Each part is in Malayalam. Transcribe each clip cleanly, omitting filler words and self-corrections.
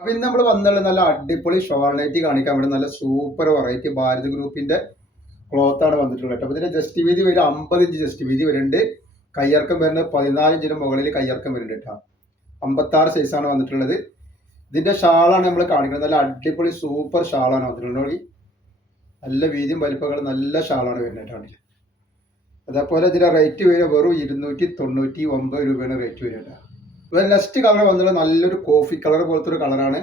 അപ്പൊ ഇന്ന് നമ്മൾ വന്നുള്ള നല്ല അടിപൊളി ഷോൾ നൈറ്റി കാണിക്കാൻ വേണ്ടി നല്ല സൂപ്പർ വെറൈറ്റി ഭാരത് ഗ്രൂപ്പിന്റെ ക്ലോത്ത് ആണ് വന്നിട്ടുള്ളത് കേട്ടോ. അപ്പൊ ഇതിന്റെ ജസ്റ്റ് വീതി വരും 50 ഇഞ്ച് ജസ്റ്റ് വീതി വരുന്നുണ്ട്. കയ്യിറക്കം വരുന്നത് 14 ഇഞ്ചിന് മുകളിൽ കയ്യിറക്കം വരുന്നുണ്ട് കേട്ടോ. 56 സൈസാണ് വന്നിട്ടുള്ളത്. ഇതിന്റെ ഷാളാണ് നമ്മൾ കാണിക്കുന്നത്. നല്ല അടിപൊളി സൂപ്പർ ഷാളാണ് വന്നിട്ടുള്ളത്. നല്ല വീതിയും വലിപ്പങ്ങളും നല്ല ഷാളാണ് വരുന്നത് കേട്ടോ. അതേപോലെ ഇതിന്റെ റേറ്റ് വരിക വെറും 299 രൂപയാണ് റേറ്റ് വരിക കേട്ടോ. നെക്സ്റ്റ് കളർ വന്നിട്ടുള്ള നല്ലൊരു കോഫി കളർ പോലത്തെ ഒരു കളറാണ്.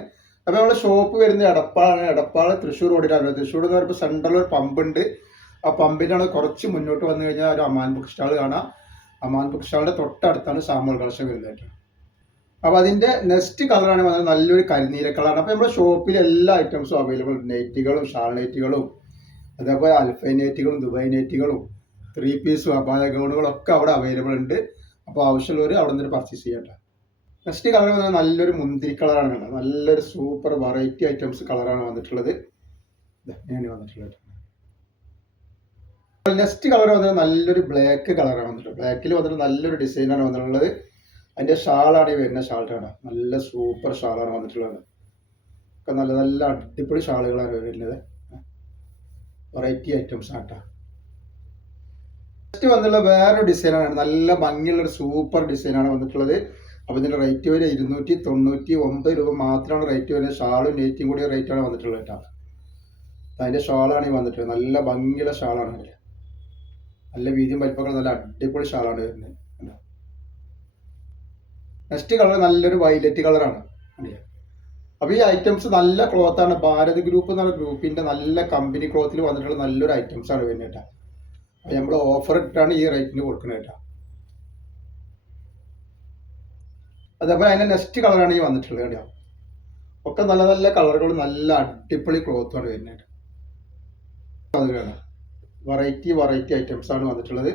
അപ്പോൾ നമ്മുടെ ഷോപ്പ് വരുന്നത് എടപ്പാളാണ്. എടപ്പാൾ തൃശ്ശൂർ റോഡിലാണ്. തൃശ്ശൂർ എന്ന് പറയുമ്പോൾ സെൻട്രലിൽ ഒരു പമ്പുണ്ട്. ആ പമ്പിനാണ് കുറച്ച് മുന്നോട്ട് വന്നു കഴിഞ്ഞാൽ ഒരു അമാൻ ബുക്ക് സ്റ്റാൾ കാണാം. അമാൻ ബുക്ക് സ്റ്റാളിൻ്റെ തൊട്ടടുത്താണ് സാമുവൽ കളക്ഷൻ വരുന്നത്. അപ്പോൾ അതിൻ്റെ നെക്സ്റ്റ് കളറാണ് വന്നത് നല്ലൊരു കരിനീല കളറാണ്. അപ്പോൾ നമ്മുടെ ഷോപ്പിൽ എല്ലാ ഐറ്റംസും അവൈലബിൾ. നൈറ്റികളും ഷാൾ നൈറ്റികളും അതേപോലെ അൽഫൈ നൈറ്റികളും ദുബായ് നൈറ്റികളും 3 പീസും അപായ ഗൗണുകളൊക്കെ അവിടെ അവൈലബിൾ ഉണ്ട്. അപ്പോൾ ആവശ്യമുള്ളവർ അവിടെ നിന്ന് പർച്ചേസ് ചെയ്യട്ടെ. നെക്സ്റ്റ് കളർ വന്നത് നല്ലൊരു മുന്തിരി കളറാണ് കണ്ടത്. നല്ലൊരു സൂപ്പർ വെറൈറ്റി ഐറ്റംസ് കളറാണ് വന്നിട്ടുള്ളത്. നെക്സ്റ്റ് കളർ വന്നത് നല്ലൊരു ബ്ലാക്ക് കളറാണ് വന്നിട്ടുള്ളത്. ബ്ലാക്കിൽ വന്നിട്ട് നല്ലൊരു ഡിസൈനാണ് വന്നിട്ടുള്ളത്. അതിൻ്റെ ഷാളാണ് ഈ വരുന്ന ഷാൾ കാണാം. നല്ല സൂപ്പർ ഷാളാണ് വന്നിട്ടുള്ളത്. ഒക്കെ നല്ല നല്ല അടിപൊളി ഷാളുകളാണ് വരുന്നത്. വെറൈറ്റി ഐറ്റംസ് ആട്ടോ. നെക്സ്റ്റ് വന്നിട്ടുള്ള വേറൊരു ഡിസൈനാണ്. നല്ല ഭംഗിയുള്ളൊരു സൂപ്പർ ഡിസൈനാണ് വന്നിട്ടുള്ളത്. അപ്പോൾ ഇതിൻ്റെ റേറ്റ് വരെ 299 രൂപ മാത്രമാണ് റേറ്റ് വരുന്നത്. ഷാളും നെയ്റ്റും കൂടിയ റേറ്റാണ് വന്നിട്ടുള്ളത് കേട്ടോ. അതിൻ്റെ ഷാളാണ് ഈ വന്നിട്ടുള്ളത്. നല്ല ഭംഗിയുള്ള ഷാളാണ് ഇതിൽ. നല്ല വീതിയും വലിപ്പമൊക്കെ നല്ല അടിപൊളി ഷാളാണ് വരുന്നത്. നെക്സ്റ്റ് കളർ നല്ലൊരു വയലറ്റ് കളറാണ്. അപ്പോൾ ഈ ഐറ്റംസ് നല്ല ക്ലോത്താണ്. ഭാരത് ഗ്രൂപ്പ് എന്നുള്ള ഗ്രൂപ്പിൻ്റെ നല്ല കമ്പനി ക്ലോത്തിൽ വന്നിട്ടുള്ള നല്ലൊരു ഐറ്റംസ് ആണ് വരുന്നത് കേട്ടോ. അപ്പോൾ നമ്മൾ ഓഫർ ഇട്ടാണ് ഈ റേറ്റിന് കൊടുക്കുന്നത് കേട്ടോ. അതേപോലെ അതിൻ്റെ നെക്സ്റ്റ് കളറാണ് ഈ വന്നിട്ടുള്ളത് കേട്ടോ. ഒക്കെ നല്ല നല്ല കളറുകൾ നല്ല അടിപൊളി ക്ലോത്താണ് വരുന്നത്. അതുകയാണ് വെറൈറ്റി ഐറ്റംസ് ആണ് വന്നിട്ടുള്ളത്.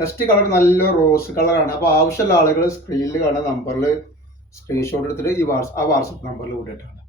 നെക്സ്റ്റ് കളർ നല്ല റോസ് കളറാണ്. അപ്പോൾ ആവശ്യമുള്ള ആളുകൾ സ്ക്രീനിൽ കാണുന്ന നമ്പറിൽ സ്ക്രീൻഷോട്ട് എടുത്തിട്ട് ആ വാട്സപ്പ് നമ്പറിൽ വിട്ടിട്ടാണ്.